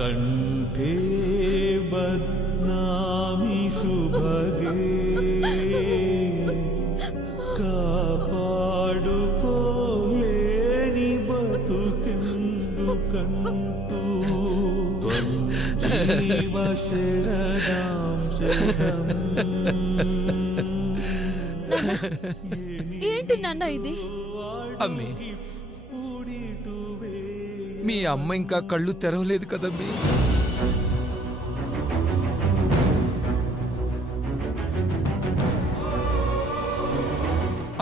కంఠే బద్నామి శుభగే కాపాడుకోలేని బతుకెందుకంటూ జీవ శరదాం శరణం. ఏంటి నాన్న ఇది? అమ్మి, మీ అమ్మ ఇంకా కళ్ళు తెరవలేదు కదమ్మీ.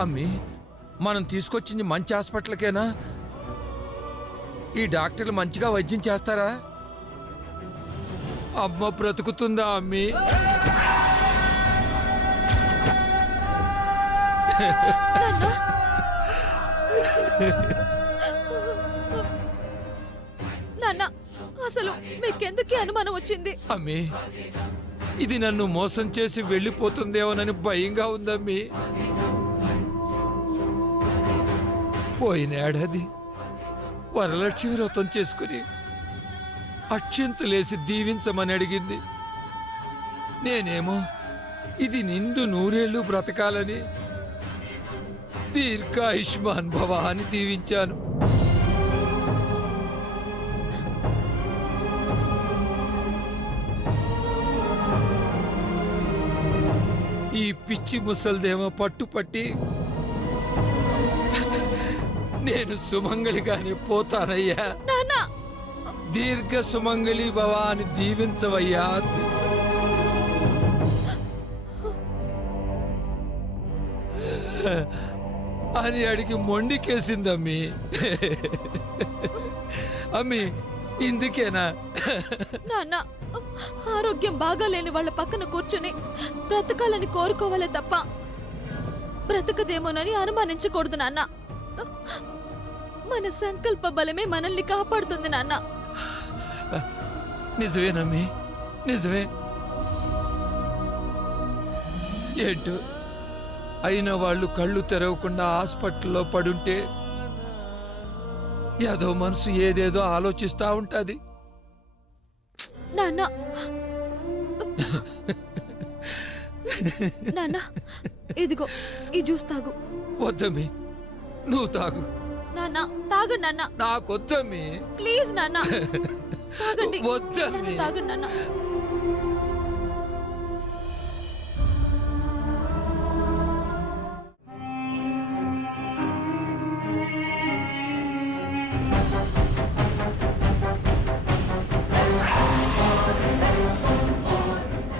అమ్మి, మనం తీసుకొచ్చింది మంచి హాస్పిటల్కేనా? ఈ డాక్టర్లు మంచిగా వైద్యం చేస్తారా? అమ్మ బ్రతుకుతుందా అమ్మి? నాన్న, అసలు మీకెందుకు అనుమానం వచ్చింది? అమ్మి, ఇది నన్ను మోసం చేసి వెళ్ళిపోతుందేమోనని భయంగా ఉందమ్మి. పోయిన ఏడాది వరలక్ష్మి వ్రతం చేసుకుని అక్షింతలేసి దీవించమని అడిగింది. నేనేమో ఇది నిండు 100 ఏళ్ళు బ్రతకాలని దీర్ఘాయుష్మాన్ భవ అని దీవించాను. ఈ పిచ్చి ముసల్దేమో పట్టుపట్టి నేను సుమంగళిగానే పోతానయ్యా, దీర్ఘ సుమంగళి భవ అని దీవించవయ్యా అని అడిగి మొండికేసిందమ్మి. అమ్మి, ఇందుకేనా? నాన్న, ఆరోగ్యం బాగాలేని వాళ్ళ పక్కన కూర్చుని బ్రతకాలని కోరుకోవాలే తప్ప బ్రతకదేమోనని అనుమానించకూడదు నాన్న. మన సంకల్ప బలమే మనల్ని కాపాడుతుంది నాన్న. నిజమేనమ్మి, నిజమే. ఏంటో అయిన వాళ్ళు కళ్ళు తెరవకుండా హాస్పిటల్లో పడుంటే ఏదో మనసు ఏదేదో ఆలోచిస్తా ఉంటది. నాన్న, నాన్న, ఇదిగో ఈ జ్యూస్ తాగు. వద్దమ్మి, నువ్వు తాగు. నాన్న, తాగండి నాన్న. నాకొద్దమ్మి, ప్లీజ్ నాన్న, తాగండి. వద్దమ్మి, తాగండి నాన్న.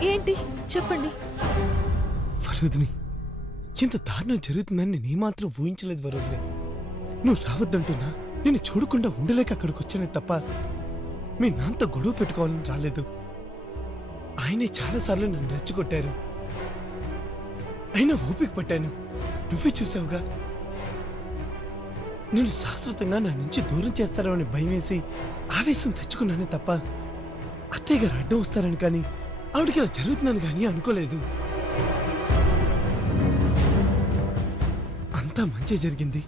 ఏంటి చెప్పండి. వరుదిని, ఇంత దారుణం జరుగుతుందని నేను ఏమాత్రం ఊహించలేదు వరుదిని. నువ్వు రావద్దంటున్నా నేను చూడకుండా ఉండలేక అక్కడికి వచ్చానే తప్ప మీ నాన్నతో గొడవ పెట్టుకోవాలని రాలేదు. ఆయనే చాలాసార్లు నన్ను రెచ్చగొట్టారు, అయినా ఓపిక పట్టాను. నువ్వే చూసావుగా, నేను శాశ్వతంగా నా నుంచి దూరం చేస్తారో అని భయం వేసి ఆవేశం తెచ్చుకున్నానే తప్ప అత్తయ్య గారు అడ్డం వస్తారని కానీ ఆవిడకి ఇలా జరుగుతుందని కానీ అనుకోలేదు. అంతా మంచి జరిగింది,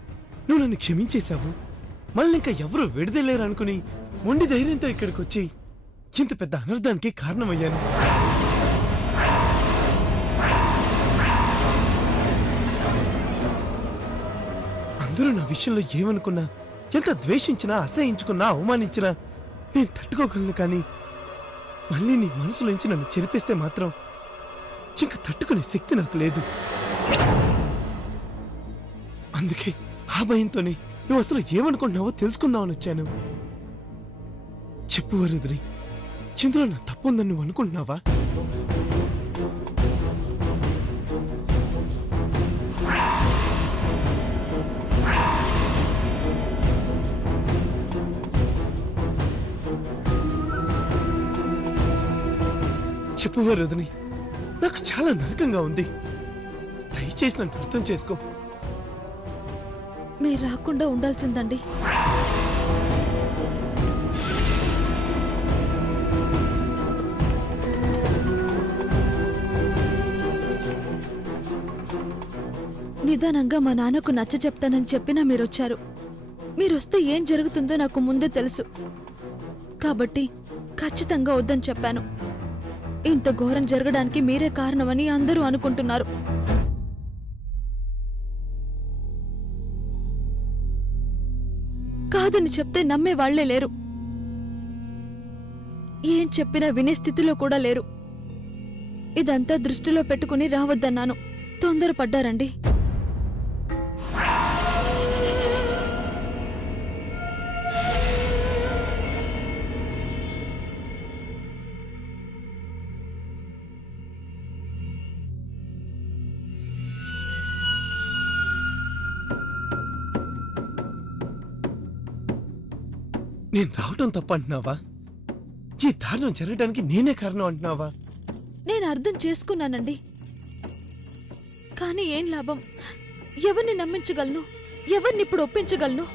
నువ్వు నన్ను క్షమించేశావు. మళ్ళీ ఇంకా ఎవరు విడదలేరు అనుకుని మొండి ధైర్యంతో ఇక్కడికి వచ్చి ఇంత పెద్ద అనర్థానికి కారణమయ్యాను. అందరూ నా విషయంలో ఏమనుకున్నా, ఎంత ద్వేషించినా, అసహించుకున్నా, అవమానించినా నేను తట్టుకోగలను. కానీ మళ్ళీ నీ మనసులోంచి నన్ను చెరిపేస్తే మాత్రం ఇంక తట్టుకునే శక్తి నాకు లేదు. అందుకే ఆ భయంతోనే నువ్వు అసలు ఏమనుకుంటున్నావో తెలుసుకుందామని వచ్చాను. చెప్పు వరుదిని, ఇందులో నా తప్పు ఉందని నువ్వు అనుకుంటున్నావా? చెప్పు వరుదిని, నాకు చాలా నరకంగా ఉంది. దయచేసి నన్ను అర్థం చేసుకో. మీరు రాకుండా ఉండాల్సిందండి. నిదానంగా మా నాన్నకు నచ్చ చెప్తానని చెప్పినా మీరొచ్చారు. మీరొస్తే ఏం జరుగుతుందో నాకు ముందే తెలుసు. కాబట్టి ఖచ్చితంగా వద్దని చెప్పాను. ఇంత ఘోరం జరగడానికి మీరే కారణమని అందరూ అనుకుంటున్నారు. కాదని చెప్తే నమ్మే వాళ్లే లేరు. ఏం చెప్పినా వినే స్థితిలో కూడా లేరు. ఇదంతా దృష్టిలో పెట్టుకుని రావద్దన్నాను. తొందరపడ్డారండి. నేను రావటం తప్ప అంటున్నావా? ఈ దారుణం జరగడానికి నేనే కారణం అంటున్నావా? నేను అర్థం చేసుకున్నానండి. కానీ ఏం లాభం? ఎవరిని నమ్మించగలను? ఎవరిని ఇప్పుడు ఒప్పించగలను?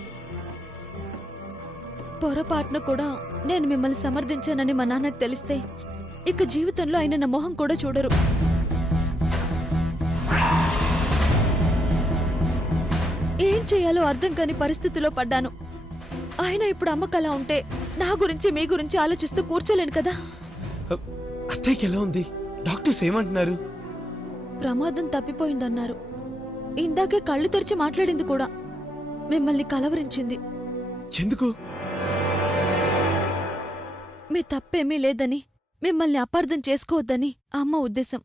పొరపాటున కూడా నేను మిమ్మల్ని సమర్థించానని మా నాన్నకు తెలిస్తే ఇక జీవితంలో ఆయన నా మొహం కూడా చూడరు. ఏం చేయాలో అర్థం కాని పరిస్థితిలో పడ్డాను. ఆయన ఇప్పుడు అమ్మకలా ఉంటే నా గురించి మీ గురించి ఆలోచిస్తూ కూర్చోలేను కదా. అత్తయ్యకి ఎలా ఉంది? డాక్టర్స్ ఏమంటున్నారు? ప్రమాదం తప్పిపోయిందన్నారు. ఇందాకే కళ్ళు తెరిచి మాట్లాడింది కూడా. మిమ్మల్ని కలవరించింది. ఎందుకు? మీ తప్పేమీ లేదని, మిమ్మల్ని అపార్థం చేసుకోవద్దని అమ్మ ఉద్దేశం.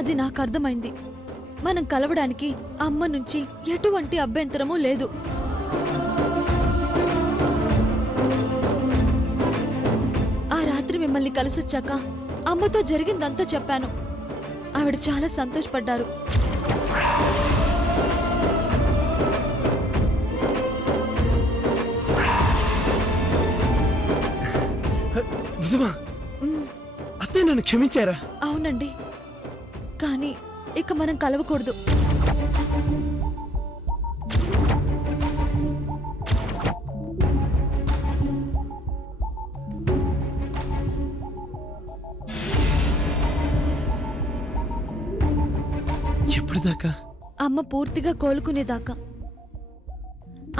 అది నాకు అర్థమైంది. మనం కలవడానికి అమ్మ నుంచి ఎటువంటి అభ్యంతరమూ లేదు. ఆ రాత్రి మిమ్మల్ని కలిసొచ్చాక అమ్మతో జరిగిందంతా చెప్పాను. ఆవిడ చాలా సంతోషపడ్డారు. నిజమా? అత్తయ్య నన్ను క్షమించారా? అవునండి. కానీ ఇక మనం కలవకూడదు. ఎప్పటిదాకా? అమ్మ పూర్తిగా కోలుకునేదాకా.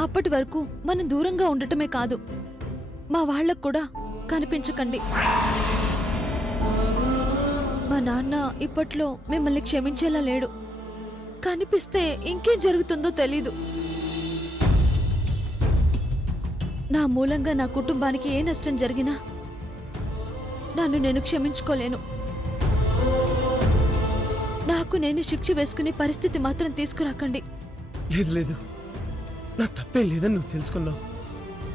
అప్పటి వరకు మనం దూరంగా ఉండటమే కాదు, మా వాళ్లకు కూడా కనిపించకండి. మా నాన్న ఇప్పట్లో మిమ్మల్ని క్షమించేలా లేడు. కనిపిస్తే ఇంకేం జరుగుతుందో తెలీదు. నా మూలంగా నా కుటుంబానికి ఏ నష్టం జరిగినా నన్ను నేను క్షమించుకోలేను. నాకు నేను శిక్ష వేసుకునే పరిస్థితి మాత్రం తీసుకురాకండి. లేదు లేదు, నా తప్పేం లేదని నువ్వు తెలుసుకున్నావు.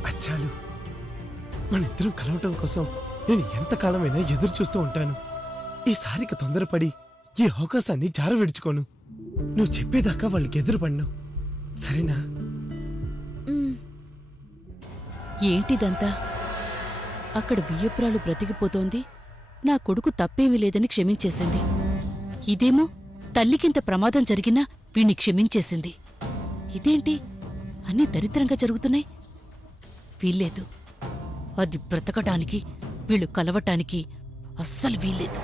అచ్చాలు, మన ఇద్దరం కలవటం కోసం నేను ఎంతకాలమైనా ఎదురు చూస్తూ ఉంటాను. ఈసారికి తొందరపడి ఈ అవకాశాన్ని జార విడుచుకోను. నువ్వు చెప్పేదాకా వాళ్ళకి ఎదురుపడినావు, సరేనా? ఏంటిదంతా? అక్కడ బియ్యపురాలు బ్రతికిపోతోంది, నా కొడుకు తప్పేమీ లేదని క్షమించేసింది. ఇదేమో తల్లికింత ప్రమాదం జరిగినా వీణ్ణి క్షమించేసింది. ఇదేంటి అన్నీ దరిద్రంగా జరుగుతున్నాయి? వీల్లేదు. అది బ్రతకటానికి, వీళ్ళు కలవటానికి అస్సలు వీల్లేదు.